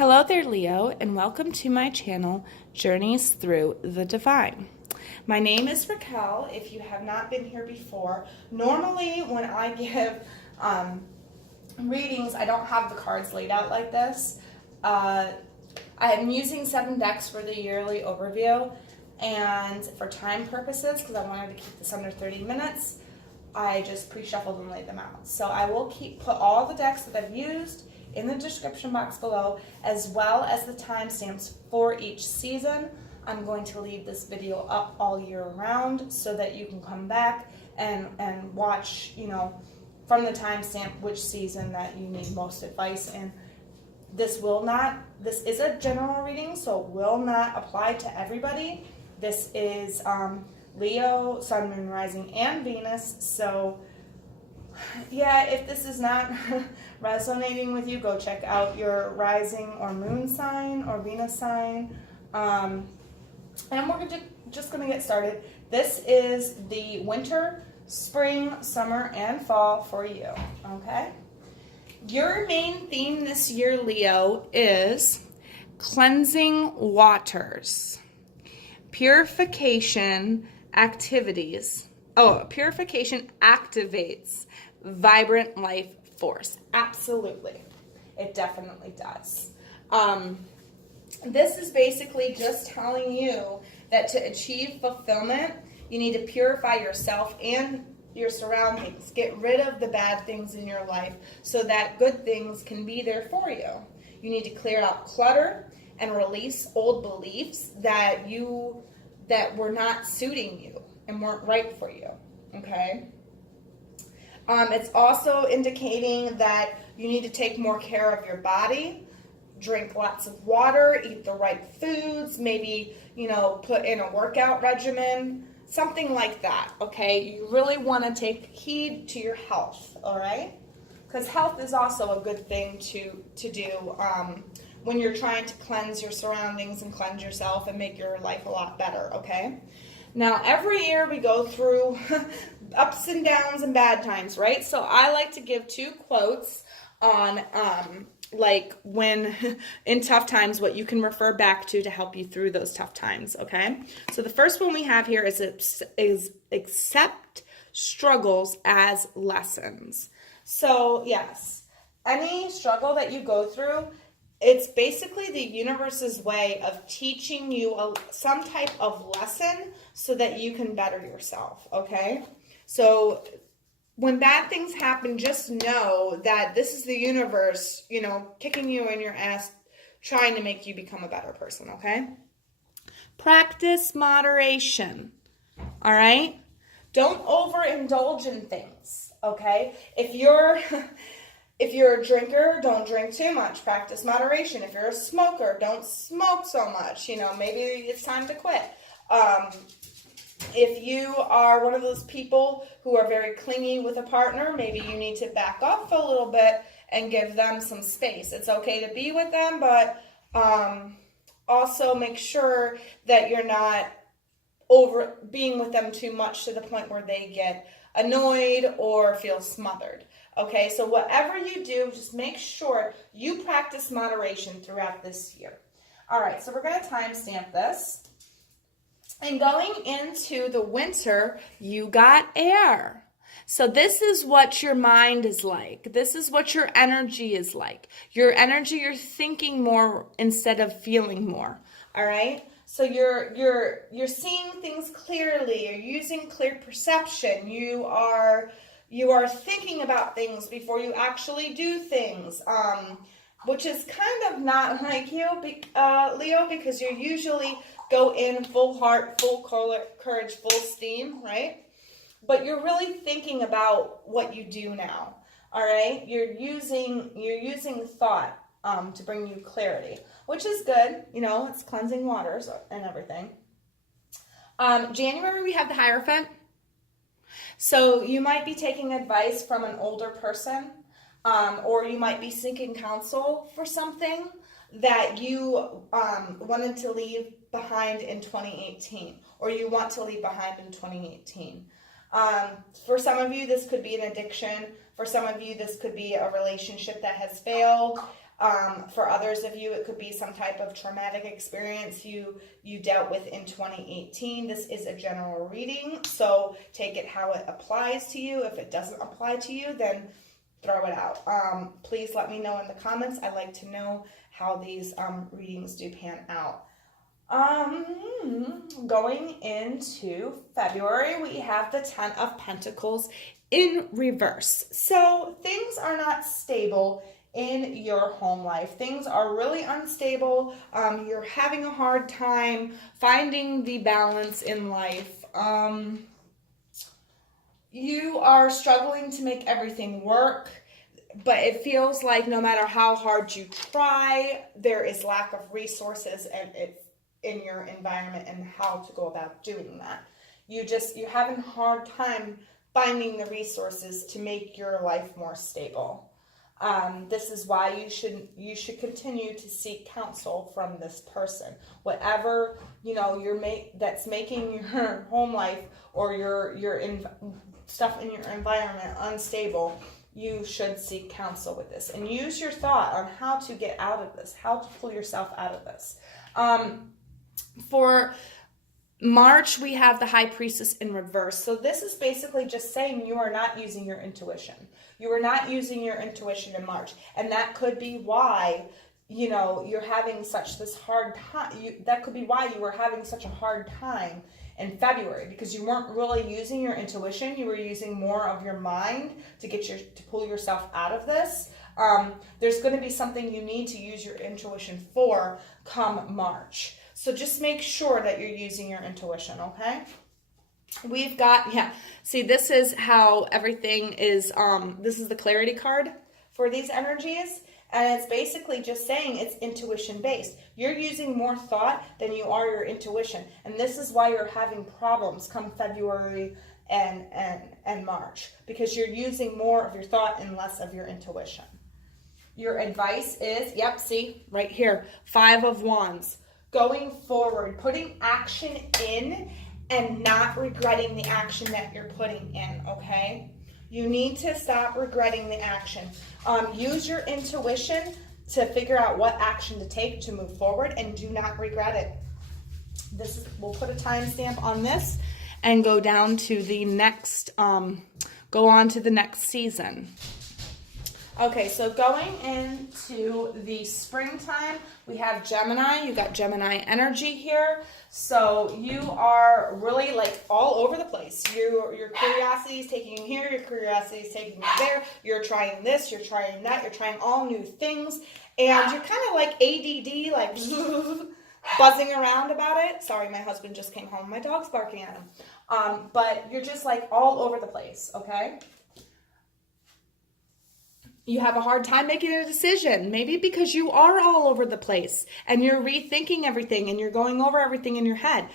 Hello there, Leo, and welcome to my channel, Journeys Through the Divine. My name is Racquel, if you have not been here before. Normally, when I give readings, I don't have the cards laid out like this. I am using 7 decks for the yearly overview, and for time purposes, because I wanted to keep this under 30 minutes, I just pre-shuffled and laid them out. So I will put all the decks that I've used in the description box below, as well as the timestamps for each season. I'm going to leave this video up all year round so that you can come back and watch, from the timestamp which season that you need most advice in. This is a general reading, so it will not apply to everybody. This is Leo, Sun, Moon, Rising, and Venus. So yeah, if this is not resonating with you, go check out your rising or moon sign or Venus sign. And we're just going to get started. This is the winter, spring, summer, and fall for you, okay? Your main theme this year, Leo, is cleansing waters, purification activities. Oh, purification activates vibrant life force. Absolutely. It definitely does. This is basically just telling you that to achieve fulfillment, you need to purify yourself and your surroundings. Get rid of the bad things in your life so that good things can be there for you. You need to clear out clutter and release old beliefs that were not suiting you and weren't right for you. Okay? It's also indicating that you need to take more care of your body, drink lots of water, eat the right foods, maybe, put in a workout regimen, something like that, okay? You really want to take heed to your health, all right? Because health is also a good thing to do when you're trying to cleanse your surroundings and cleanse yourself and make your life a lot better, okay? Now, every year we go through ups and downs and bad times, right? So I like to give 2 quotes on, when in tough times, what you can refer back to help you through those tough times, okay? So the first one we have here is accept struggles as lessons. So, yes, any struggle that you go through, it's basically the universe's way of teaching you some type of lesson so that you can better yourself, okay? So when bad things happen, just know that this is the universe, kicking you in your ass, trying to make you become a better person, okay? Practice moderation, all right? Don't overindulge in things, okay? If you're a drinker, don't drink too much. Practice moderation. If you're a smoker, don't smoke so much. Maybe it's time to quit. If you are one of those people who are very clingy with a partner, maybe you need to back off a little bit and give them some space. It's okay to be with them, but also make sure that you're not over being with them too much to the point where they get annoyed or feel smothered. Okay, so whatever you do, just make sure you practice moderation throughout this year. All right, so we're going to timestamp this. And going into the winter, you got air. So this is what your mind is like. This is what your energy is like. Your energy, you're thinking more instead of feeling more. All right? So you're seeing things clearly. You're using clear perception. You are thinking about things before you actually do things, which is kind of not like you, Leo, because you usually go in full heart, full courage, full steam, right? But you're really thinking about what you do now, all right? You're using thought to bring you clarity, which is good. It's cleansing waters and everything. January, we have the Hierophant. So you might be taking advice from an older person, or you might be seeking counsel for something that you wanted to leave behind in 2018, or you want to leave behind in 2018. For some of you, this could be an addiction. For some of you, this could be a relationship that has failed. For others of you, it could be some type of traumatic experience you dealt with in 2018. This is a general reading, so take it how it applies to you. If it doesn't apply to you, then throw it out. Please let me know in the comments. I'd like to know how these readings do pan out. Going into February, we have the 10 of Pentacles in reverse. So things are not stable in your home life. Things are really unstable. You're having a hard time finding the balance in life. You are struggling to make everything work, but it feels like no matter how hard you try, there is lack of resources and it's in your environment and how to go about doing that. You're having a hard time finding the resources to make your life more stable. This is why you should continue to seek counsel from this person. Whatever that's making your home life or your stuff in your environment unstable, you should seek counsel with this and use your thought on how to get out of this, how to pull yourself out of this. For March, we have the High Priestess in reverse. So this is basically just saying you are not using your intuition. You are not using your intuition in March. And that could be why, you're having this hard time. That could be why you were having such a hard time in February, because you weren't really using your intuition. You were using more of your mind to pull yourself out of this. There's going to be something you need to use your intuition for come March. So just make sure that you're using your intuition, okay? We've got, see, this is how everything is, this is the clarity card for these energies. And it's basically just saying it's intuition based. You're using more thought than you are your intuition. And this is why you're having problems come February and March, because you're using more of your thought and less of your intuition. Your advice is, see, right here, 5 of Wands. Going forward, putting action in and not regretting the action that you're putting in, okay? You need to stop regretting the action. Use your intuition to figure out what action to take to move forward and do not regret it. We'll put a timestamp on this and go down to the next, go on to the next season. Okay, so going into the springtime, we have Gemini. You got Gemini energy here. So you are really like all over the place. Your curiosity is taking you here. Your curiosity is taking you there. You're trying this. You're trying that. You're trying all new things. And you're kind of like ADD, like buzzing around about it. Sorry, my husband just came home. My dog's barking at him. But you're just like all over the place, okay? You have a hard time making a decision, maybe because you are all over the place and you're rethinking everything and you're going over everything in your head.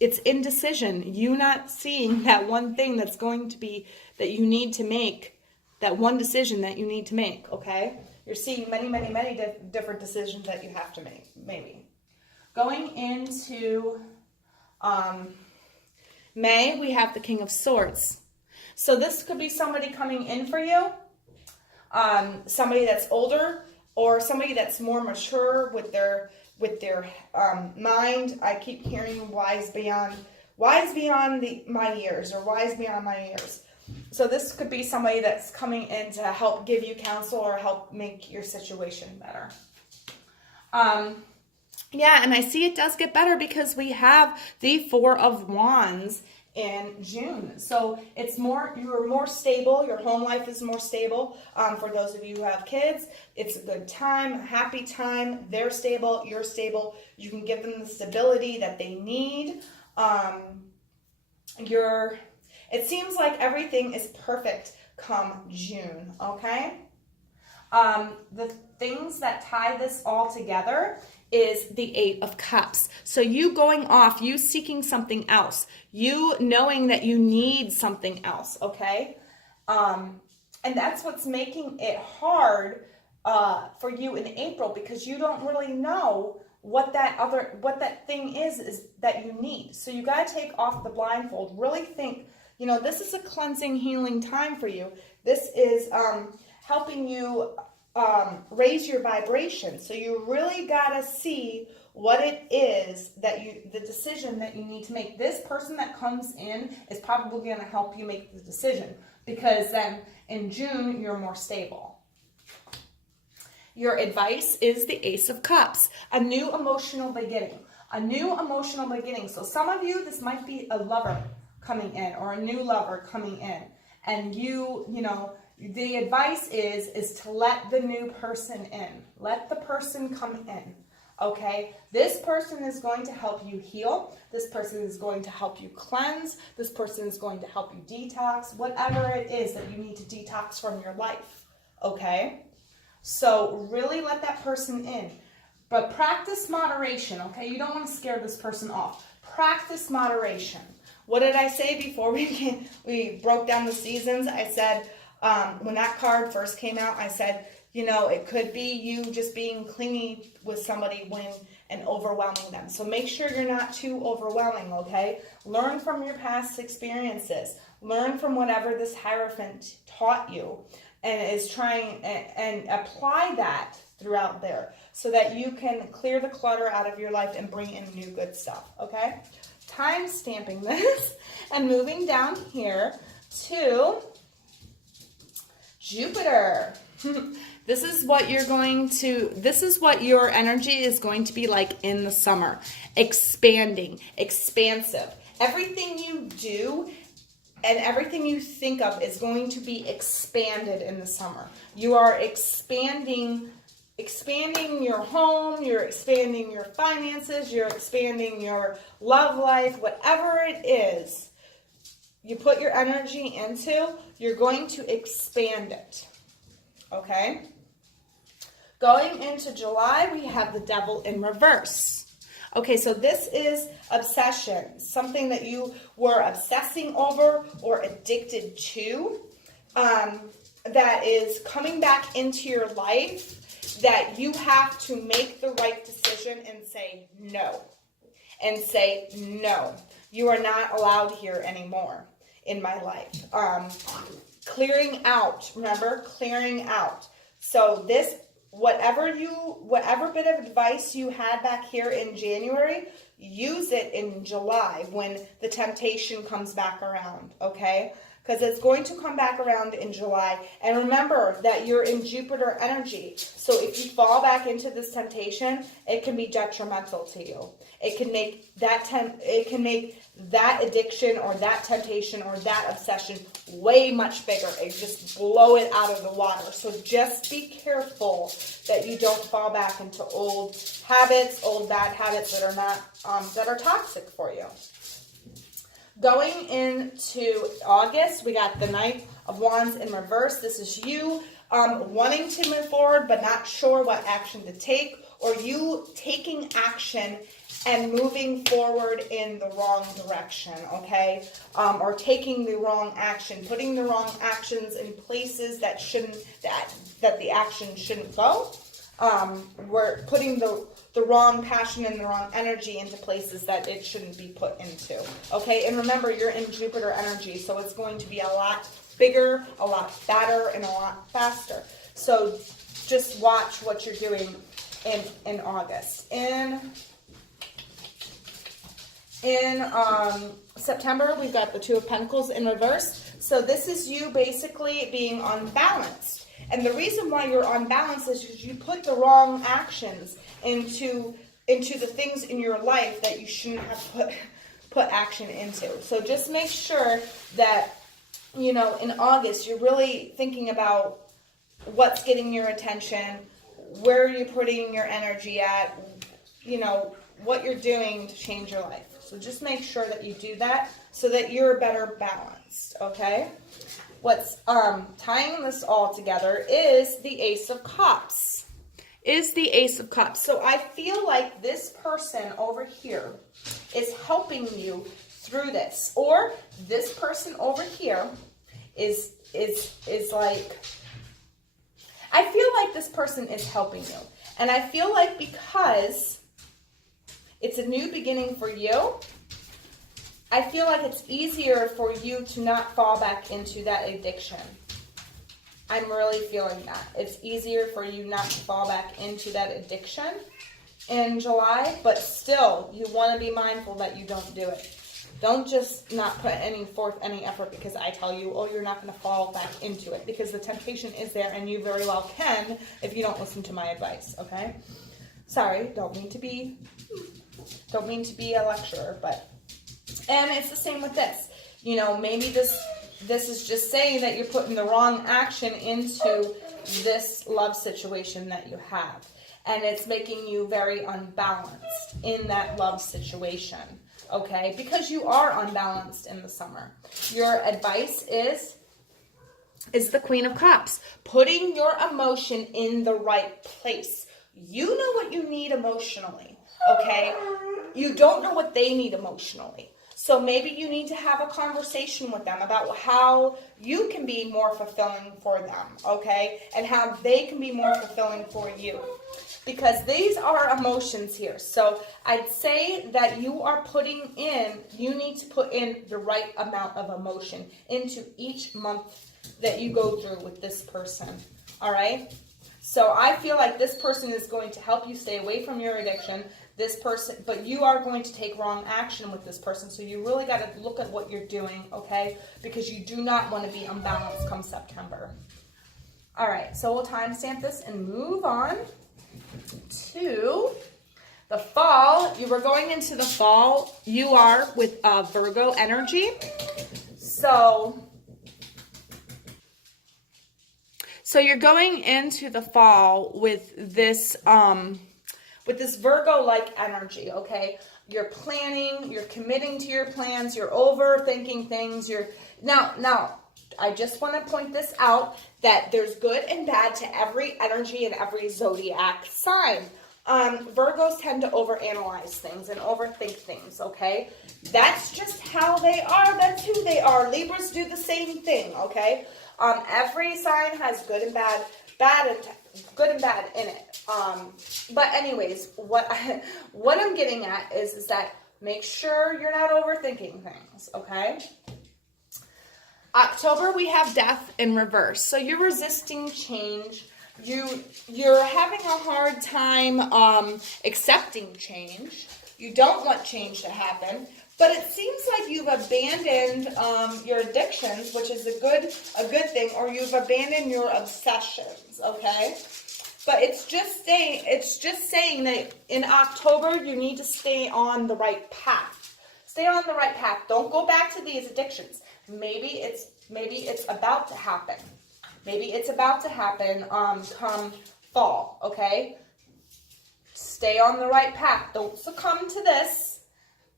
It's indecision. You not seeing that one thing that's going to be, that you need to make, that one decision that you need to make, okay? You're seeing many, many, many different decisions that you have to make, maybe. Going into May, we have the King of Swords. So this could be somebody coming in for you. Somebody that's older or somebody that's more mature with their mind. I keep hearing wise beyond my years, or wise beyond my years. So this could be somebody that's coming in to help give you counsel or help make your situation better. And I see it does get better because we have the 4 of Wands in June. So it's more, you're more stable. Your home life is more stable. For those of you who have kids, it's a good time, a happy time. They're stable, you're stable. You can give them the stability that they need. It seems like everything is perfect come June, okay? The things that tie this all together is the 8 of Cups. So you going off, you seeking something else, you knowing that you need something else, okay? And that's what's making it hard for you in April, because you don't really know what that thing is that you need. So you got to take off the blindfold, really think, this is a cleansing, healing time for you. This is helping you raise your vibration. So you really got to see what it is that the decision that you need to make. This person that comes in is probably going to help you make the decision, because then in June, you're more stable. Your advice is the Ace of Cups, a new emotional beginning, a new emotional beginning. So some of you, this might be a lover coming in or a new lover coming in, and you know, the advice is to let the new person in. Let the person come in. Okay, this person is going to help you heal. This person is going to help you cleanse. This person is going to help you detox, whatever it is that you need to detox from your life. Okay, so really let that person in, but practice moderation. Okay, you don't want to scare this person off. Practice moderation. What did I say before we broke down the seasons? I said, when that card first came out, I said, you know, it could be you just being clingy with somebody and overwhelming them. So make sure you're not too overwhelming, okay? Learn from your past experiences. Learn from whatever this Hierophant taught you and is trying, and apply that throughout there so that you can clear the clutter out of your life and bring in new good stuff, okay? Time stamping this and moving down here to Jupiter. This is what your energy is going to be like in the summer. Expanding, expansive. Everything you do and everything you think of is going to be expanded in the summer. You are expanding your home, you're expanding your finances, you're expanding your love life, whatever it is you put your energy into, you're going to expand it. Okay? Going into July, we have the Devil in reverse. Okay, so this is obsession, something that you were obsessing over or addicted to, that is coming back into your life, that you have to make the right decision and say no. And say, no, you are not allowed here anymore in my life. Clearing out, remember, clearing out. So this, whatever bit of advice you had back here in January, use it in July when the temptation comes back around, okay? Because it's going to come back around in July. And remember that you're in Jupiter energy. So if you fall back into this temptation, it can be detrimental to you. It can make that addiction or that temptation or that obsession way much bigger. It just blow it out of the water. So just be careful that you don't fall back into old habits, old bad habits that are not that are toxic for you. Going into August, we got the Knight of Wands in reverse. This is you wanting to move forward but not sure what action to take, or you taking action and moving forward in the wrong direction, okay? Or taking the wrong action, putting the wrong actions in places that the action shouldn't go. We're putting the wrong passion and the wrong energy into places that it shouldn't be put into, okay? And remember, you're in Jupiter energy, so it's going to be a lot bigger, a lot fatter, and a lot faster. So just watch what you're doing in August. In September, we've got the Two of Pentacles in reverse. So this is you basically being unbalanced. And the reason why you're unbalanced is because you put the wrong actions into the things in your life that you shouldn't have put action into. So just make sure that, you know, in August, you're really thinking about what's getting your attention, where are you putting your energy at, you know, what you're doing to change your life. So just make sure that you do that so that you're better balanced, okay? What's tying this all together is the Ace of Cups. So I feel like this person over here is helping you through this. Or this person over here is like, I feel like this person is helping you. And I feel like because it's a new beginning for you, I feel like it's easier for you to not fall back into that addiction. I'm really feeling that. It's easier for you not to fall back into that addiction in July, but still, you want to be mindful that you don't do it. Don't just not put forth any effort because I tell you, oh, you're not going to fall back into it, because the temptation is there, and you very well can if you don't listen to my advice, okay? Sorry, don't mean to be a lecturer, but, and it's the same with this. You know, maybe this is just saying that you're putting the wrong action into this love situation that you have. And it's making you very unbalanced in that love situation, okay? Because you are unbalanced in the summer. Your advice is the Queen of Cups. Putting your emotion in the right place. You know what you need emotionally, okay? You don't know what they need emotionally. So maybe you need to have a conversation with them about how you can be more fulfilling for them, okay? And how they can be more fulfilling for you. Because these are emotions here. So I'd say that you need to put in the right amount of emotion into each month that you go through with this person, all right? So I feel like this person is going to help you stay away from your addiction. But you are going to take wrong action with this person. So you really got to look at what you're doing, okay? Because you do not want to be unbalanced come September. All right, so we'll timestamp this and move on to the fall. You were going into the fall. You are with Virgo energy. So you're going into the fall with this Virgo-like energy, okay? You're planning, you're committing to your plans, you're overthinking things, Now, I just want to point this out, that there's good and bad to every energy and every zodiac sign. Virgos tend to overanalyze things and overthink things, okay? That's just how they are. That's who they are. Libras do the same thing, okay? Every sign has good and bad in it. But anyways, what I'm getting at is that make sure you're not overthinking things, okay? October, we have death in reverse. So you're resisting change. You're having a hard time accepting change. You don't want change to happen. But it seems like you've abandoned your addictions, which is a good thing, or you've abandoned your obsessions, okay? But it's just saying that in October you need to stay on the right path. Stay on the right path. Don't go back to these addictions. Maybe it's about to happen. Maybe it's about to happen come fall, okay? Stay on the right path. Don't succumb to this.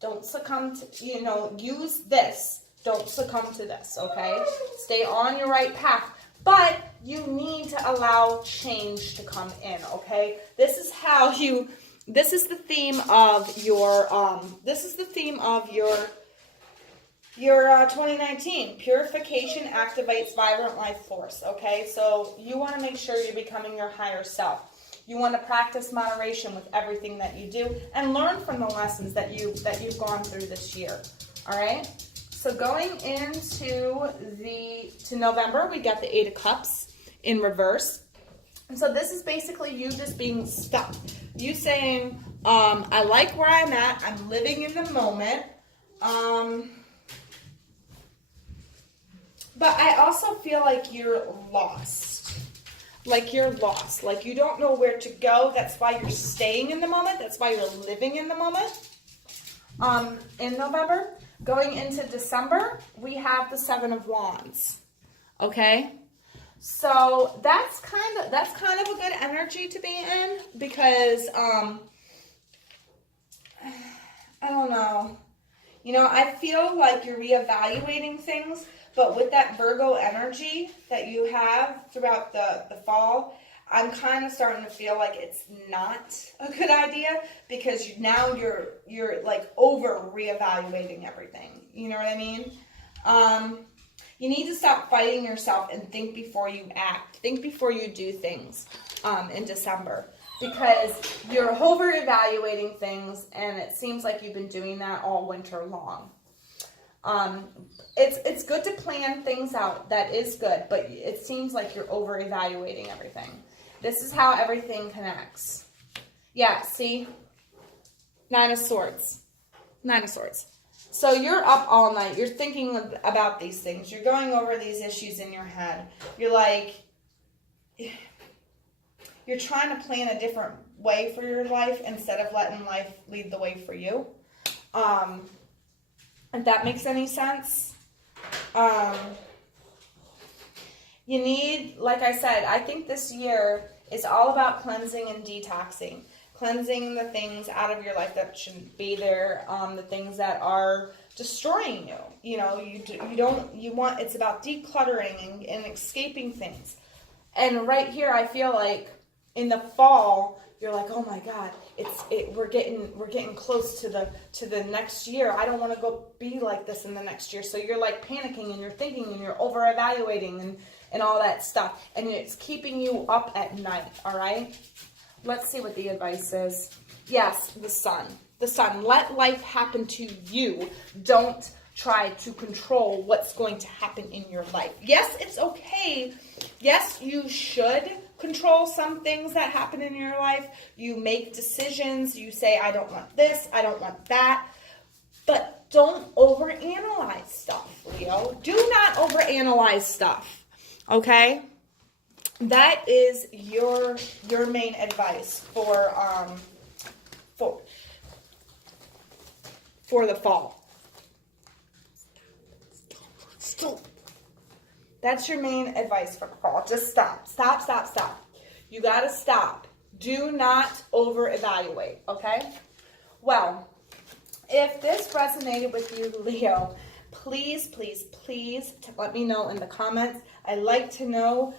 Don't succumb to, use this. Don't succumb to this, okay? Stay on your right path. But you need to allow change to come in, okay? This is the theme of your 2019. Purification activates vibrant life force, okay? So you want to make sure you're becoming your higher self. You want to practice moderation with everything that you do and learn from the lessons that you've gone through this year, all right? So going into to November, we got the Eight of Cups in reverse. And so this is basically you just being stuck. You saying, I like where I'm at. I'm living in the moment. But I also feel like you're lost. Like you're lost. Like you don't know where to go. That's why you're staying in the moment. That's why you're living in the moment. In November. Going into December, we have the Seven of Wands. Okay? So that's kind of a good energy to be in because I don't know. I feel like you're reevaluating things, but with that Virgo energy that you have throughout the fall, I'm kind of starting to feel like it's not a good idea because now you're like over reevaluating everything. You know what I mean? You need to stop fighting yourself and think before you act. Think before you do things in December because you're over evaluating things and it seems like you've been doing that all winter long. It's good to plan things out. That is good, but it seems like you're over-evaluating everything. This is how everything connects. Yeah, see? Nine of Swords. Nine of Swords. So you're up all night. You're thinking about these things. You're going over these issues in your head. You're like, you're trying to plan a different way for your life instead of letting life lead the way for you. If that makes any sense. You need, like I said, I think this year is all about cleansing and detoxing. Cleansing the things out of your life that shouldn't be there, the things that are destroying you. You know, it's about decluttering and escaping things. And right here, I feel like in the fall, you're like, oh my God, we're getting close to the next year. I don't want to go be like this in the next year. So you're like panicking and you're thinking and you're over evaluating and all that stuff. And it's keeping you up at night. All right. Let's see what the advice is. Yes, the sun. The sun. Let life happen to you. Don't try to control what's going to happen in your life. Yes, it's okay. Yes, you should control some things that happen in your life. You make decisions. You say, I don't want this. I don't want that. But don't overanalyze stuff, Leo. Do not overanalyze stuff. Okay? That is your main advice for the fall. Stop. That's your main advice for the fall. Just stop. Stop, stop, stop. You got to stop. Do not over-evaluate, okay? Well, if this resonated with you, Leo, please, please, please let me know in the comments. I'd like to know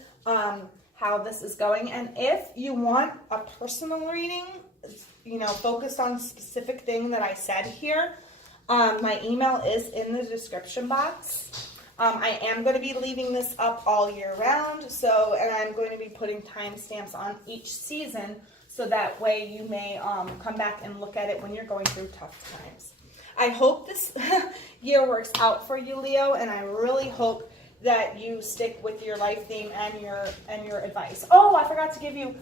how this is going. And if you want a personal reading, you know, focused on a specific thing that I said here, my email is in the description box. I am going to be leaving this up all year round, and I'm going to be putting timestamps on each season, so that way you may come back and look at it when you're going through tough times. I hope this year works out for you, Leo, and I really hope that you stick with your life theme and your advice. Oh, I forgot to give you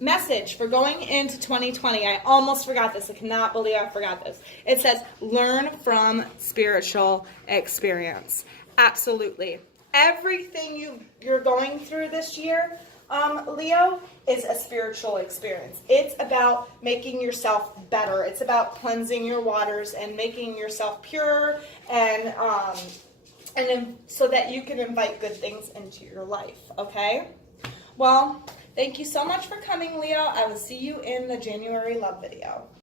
message for going into 2020. I almost forgot this. I cannot believe I forgot this. It says, learn from spiritual experience. Absolutely. Everything you're going through this year, Leo, is a spiritual experience. It's about making yourself better. It's about cleansing your waters and making yourself pure and so that you can invite good things into your life, okay? Well, thank you so much for coming, Leo. I will see you in the January love video.